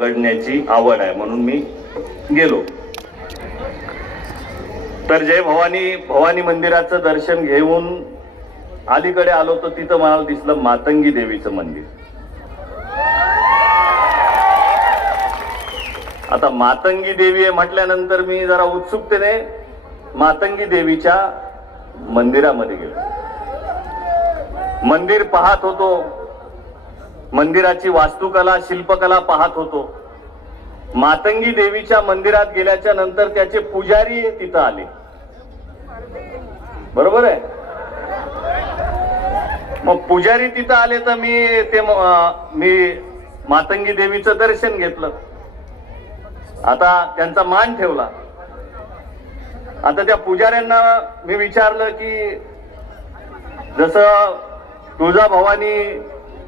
बघण्याची आवड आहे म्हणून मी गेलो. तर जय भवानी मंदिराचं दर्शन घेऊन अलीकडे आलो तर तिथं मला दिसलं मातंगी देवीचं मंदिर. आता मातंगी देवी आहे म्हटल्यानंतर मी जरा उत्सुकतेने मातंगी देवीच्या मंदिरामध्ये गेलो. मंदिर पाहत होतो, मंदिराची वास्तुकला शिल्पकला पाहत होतो. मातंगी देवीच्या मंदिरात गेल्याच्या नंतर त्याचे पुजारी तिथं आले. बरोबर आहे. मग पुजारी तिथं आले तर मी मातंगी देवीचं दर्शन घेतलं. आता त्यांचा मान ठेवला. आता त्या पुजाऱ्यांना मी विचारलं की जसं तुळजाभवानी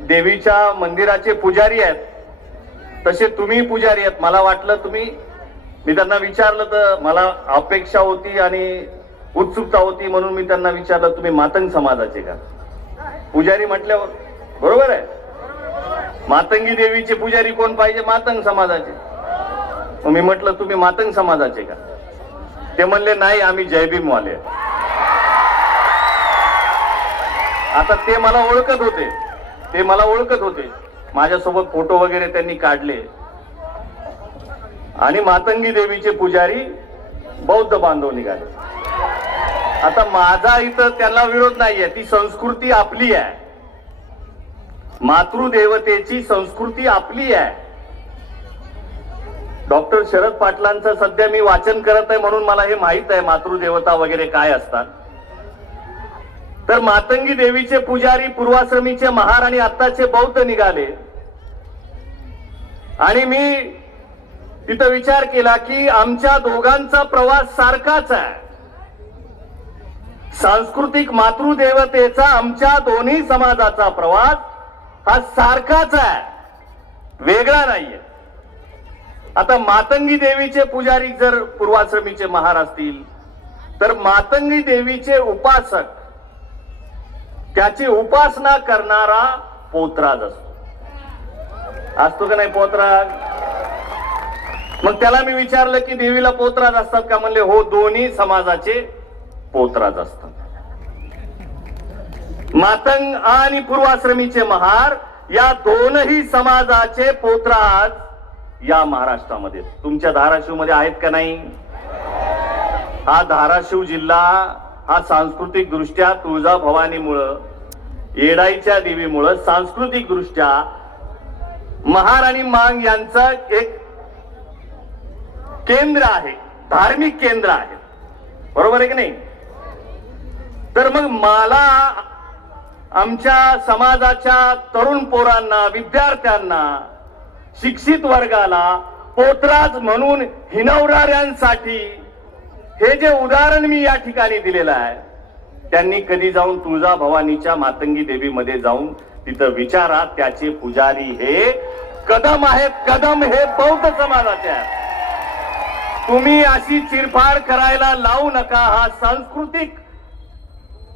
देवीच्या मंदिराचे पुजारी आहेत तसे तुम्ही पुजारी आहेत. मला वाटलं मी त्यांना विचारलं तर मला अपेक्षा होती आणि उत्सुकता होती म्हणून मी त्यांना विचारलं तुम्ही मातंग समाजाचे का? पुजारी म्हटल्यावर बरोबर आहे, मातंगी देवीचे पुजारी कोण पाहिजे? मातंग समाजाचे. मी म्हटलं तुम्ही मातंग समाजाचे का? ते म्हणले नाही आम्ही जयभीम वाले. आता ते मला ओळखत होते, माझ्यासोबत फोटो वगैरे त्यांनी काढले. आणि मातंगी देवीचे पुजारी बौद्ध बांधव निघाले. आता माझा इथं त्यांना विरोध नाहीये, ती संस्कृती आपली आहे, मातृदेवतेची संस्कृती आपली आहे. डॉक्टर शरद पाटलांचं सध्या मी वाचन करत आहे म्हणून मला हे माहित आहे मातृदेवता वगैरे काय असतात. तर मातंगी देवीचे पुजारी पूर्वाश्रमीचे महार आणि आत्ताचे बौद्ध निघाले. आणि मी तिथं विचार केला की आमच्या दोघांचा प्रवास सारखाच आहे. सांस्कृतिक मातृदेवतेचा आमच्या दोन्ही समाजाचा प्रवास हा सारखाच आहे, वेगळा नाहीये. आता मातंगी देवीचे पुजारी जर पूर्वाश्रमीचे महार असतील तर मातंगी देवीचे उपासक, त्याची उपासना करणारा पोतराज असतो का नाही? पोतराज. मग त्याला मी विचारलं की देवीला पोतराज असतात का? म्हणले हो, दोन्ही समाजाचे पोतराज असतात. मातंग आणि पूर्वाश्रमीचे महार या दोनही समाजाचे पोतराज या महाराष्ट्रामध्ये, तुमच्या धाराशिव मध्ये आहेत का नाही? हा धाराशिव जिल्हा हा सांस्कृतिक दृष्ट्या तुळजाभवानीमुळं, येडाईच्या देवीमुळं सांस्कृतिक दृष्ट्या महार आणि मांग यांचं एक केंद्र आहे, धार्मिक केंद्र आहे. बरोबर आहे की नाही? तर मग मला आमच्या समाजाच्या तरुण पोरांना, विद्यार्थ्यांना, शिक्षित वर्गाला पोतराज म्हणून हिणवणाऱ्यांसाठी हे जे उदाहरण मी या ठिकाणी दिलेलं आहे, त्यांनी कधी जाऊन तुळजाभवानीच्या मातंगी देवीमध्ये जाऊन तिथं विचारा. त्याचे पुजारी हे कदम आहेत. कदम हे बौद्ध समाजाचे आहेत. तुम्ही अशी चिरफाड करायला लावू नका. हा सांस्कृतिक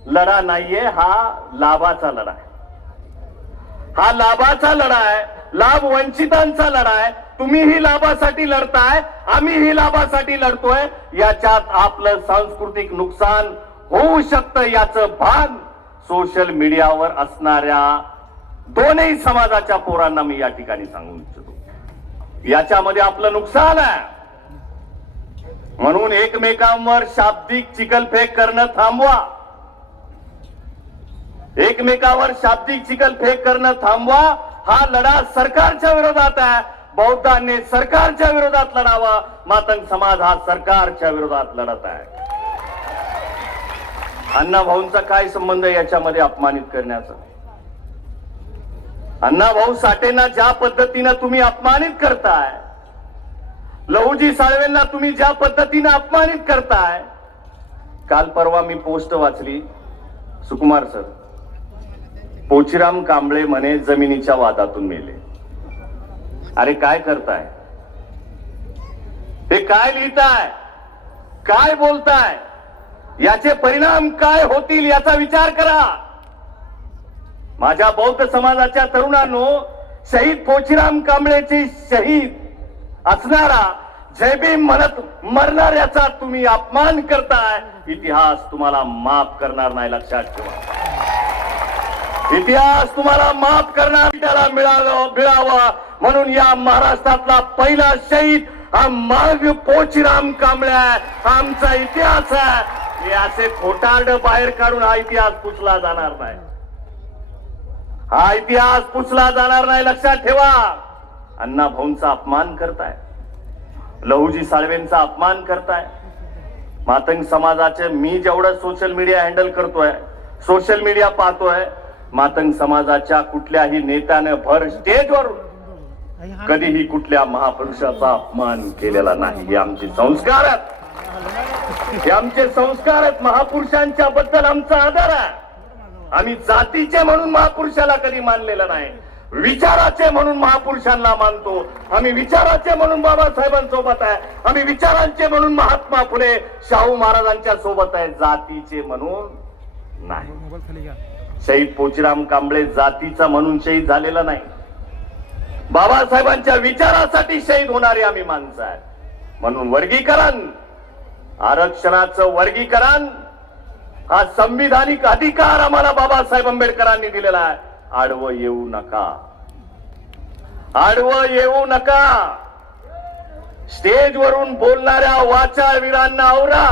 लढा नाहीये, हा लाभाचा लढा आहे. हा लाभाचा लढा आहे, लाभ वंचितांचा लढा आहे. तुम्हीही लाभासाठी लढताय, आम्हीही लाभासाठी लढतोय. याच्यात आपलं सांस्कृतिक नुकसान होऊ शकतं याचं भान सोशल मीडियावर असणाऱ्या दोन्ही समाजाच्या पोरांना मी या ठिकाणी सांगू इच्छितो. याच्यामध्ये आपलं नुकसान आहे. म्हणून एकमेकांवर शाब्दिक चिखलफेक करणं थांबवा. एकमेकावर शाब्दिक चिखलफेक करणं थांबवा. हा लढा सरकारच्या विरोधात आहे. बौद्धांनी सरकारच्या विरोधात लढावा. मातंग समाज हा सरकारच्या विरोधात लढत आहे. अण्णाभाऊंचा काय संबंध याच्यामध्ये अपमानित करण्याचा? अण्णाभाऊ साठेंना ज्या पद्धतीनं तुम्ही अपमानित करताय, लहुजी साळवेंना तुम्ही ज्या पद्धतीनं अपमानित करताय. काल परवा मी पोस्ट वाचली, सुकुमार सर, पोचीराम कांबळे म्हणे जमिनीच्या वादातून मेले. अरे काय करताय? ते काय लिहिताय, काय बोलताय, याचे परिणाम काय होतील याचा विचार करा. माझ्या बौद्ध समाजाच्या तरुणांनो, शहीद पोचीराम कांबळेची शहीद असणारा जय भीम म्हणत मरणाऱ्याचा तुम्ही अपमान करताय. इतिहास तुम्हाला माफ करणार नाही, लक्षात ठेवा. इतिहास तुम्हाला माफ करणार त्याला मिळावा म्हणून या महाराष्ट्रातला पहिला शहीद हा माग पोचीराम कांबळे आमचा इतिहास आहे. हे असे खोटारड बाहेर काढून हा इतिहास पुसला जाणार नाही. हा इतिहास पुसला जाणार नाही, लक्षात ठेवा. अण्णा भाऊंचा अपमान करताय, लहुजी साळवेंचा अपमान करताय. मातंग समाजाचे मी जेवढं सोशल मीडिया हँडल करतोय, सोशल मीडिया पाहतोय, मातंग समाजाच्या कुठल्याही नेत्याने भर स्टेजवर कधीही कुठल्या महापुरुषाचा अपमान केलेला नाही. हे आमचे संस्कार आहेत, हे आमचे संस्कार आहेत. महापुरुषांच्या बद्दल आमचा आदर आहे. आम्ही जातीचे म्हणून महापुरुषाला कधी मानलेलं नाही, विचाराचे म्हणून महापुरुषांना मानतो. आम्ही विचाराचे म्हणून बाबासाहेबांसोबत आहे, आम्ही विचारांचे म्हणून महात्मा फुले शाहू महाराजांच्या सोबत आहे, जातीचे म्हणून नाही. शहीद पोचीराम कांबळे जातीचा म्हणून शहीद झालेला नाही, बाबासाहेबांच्या विचारासाठी शहीद होणारे आम्ही माणसं आहे. म्हणून वर्गीकरण, आरक्षणाचं वर्गीकरण हा संविधानिक अधिकार आम्हाला बाबासाहेब आंबेडकरांनी दिलेला आहे. आडवं येऊ नका, आडवं येऊ नका. स्टेजवरून बोलणाऱ्या वाचाळवीरांना आवरा.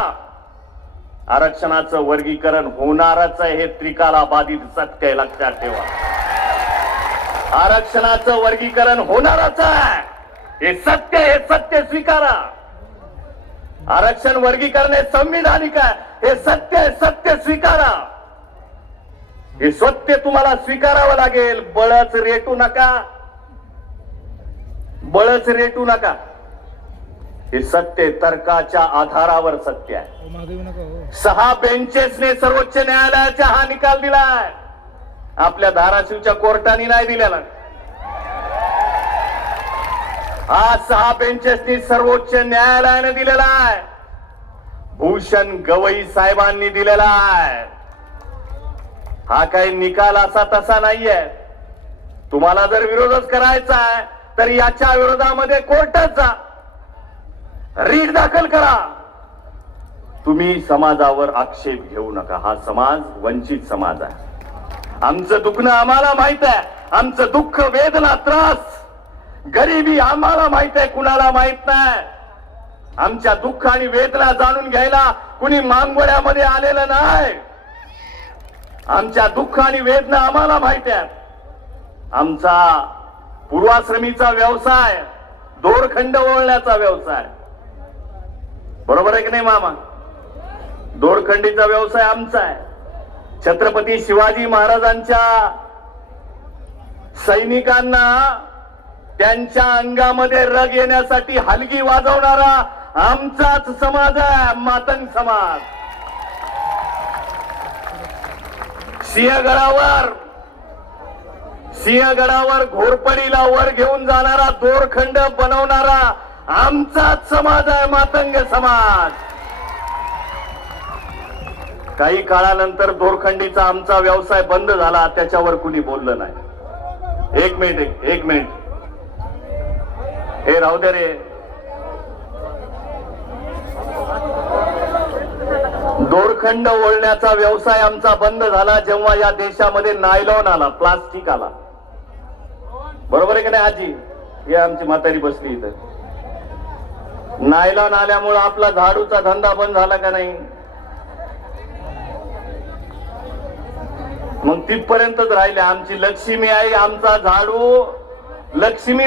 आरक्षणाचं वर्गीकरण होणारच आहे, हे त्रिकाला बाधित सत्य आहे, लक्षात ठेवा. आरक्षणाचं वर्गीकरण होणारच आहे, हे सत्य स्वीकारा. आरक्षण वर्गीकरण हे संविधानिक आहे, हे सत्य स्वीकारा. हे सत्य तुम्हाला स्वीकारावं लागेल. बळच रेटू नका, बळच रेटू नका. हे सत्य तर्काच्या आधारावर सत्य आहे. 6 बेंचेसने सर्वोच्च न्यायालयाचा हा निकाल दिलाय, आपल्या धाराशिवच्या कोर्टाने नाही दिलेला. हा 6 बेंचेसनी सर्वोच्च न्यायालयाने दिलेला आहे, भूषण गवई साहेबांनी दिलेला आहे. हा काही निकाल असा तसा नाहीये. तुम्हाला जर विरोधच करायचा आहे तर याच्या विरोधामध्ये कोर्टात जा, रीट दाखल करा. तुम्ही समाजावर आक्षेप घेऊ नका. हा समाज वंचित समाज आहे. आमचं दुखणं आम्हाला माहित आहे, आमचं दुःख, वेदना, त्रास, गरिबी आम्हाला माहित आहे, कुणाला माहित नाही. आमच्या दुःख आणि वेदना जाणून घ्यायला कुणी मांगोड्यामध्ये आलेलं नाही. आमच्या दुःख आणि वेदना आम्हाला माहित आहे. आमचा पूर्वाश्रमीचा व्यवसाय, दोरखंड ओळण्याचा व्यवसाय, बरोबर आहे की नाही मामा? दोरखंडीचा व्यवसाय आमचा आहे. छत्रपती शिवाजी महाराजांच्या सैनिकांना त्यांच्या अंगामध्ये रग येण्यासाठी हलगी वाजवणारा आमचाच समाज आहे, मातंग समाज. सिंहगडावर घोरपडीला वर घेऊन जाणारा, दोरखंड बनवणारा आमचाच समाज आहे, मातंग समाज. काही काळानंतर दोरखंडीचा आमचा व्यवसाय बंद झाला, त्याच्यावर कुणी बोललं नाही. एक मिनिट हे राहू दे रे. दोरखंड ओढण्याचा व्यवसाय आमचा बंद झाला जेव्हा या देशामध्ये नायलॉन आला, प्लास्टिक आला. बरोबर आहे की नाही आजी? हे आमची म्हातारी बसली इथं. नायलॉन आल्यामुळे आपला झाडूचा धंदा बंद झाला का नाही? मग तिथपर्यंतच राहिले. आमची लक्ष्मी आई, आमचा झाडू लक्ष्मी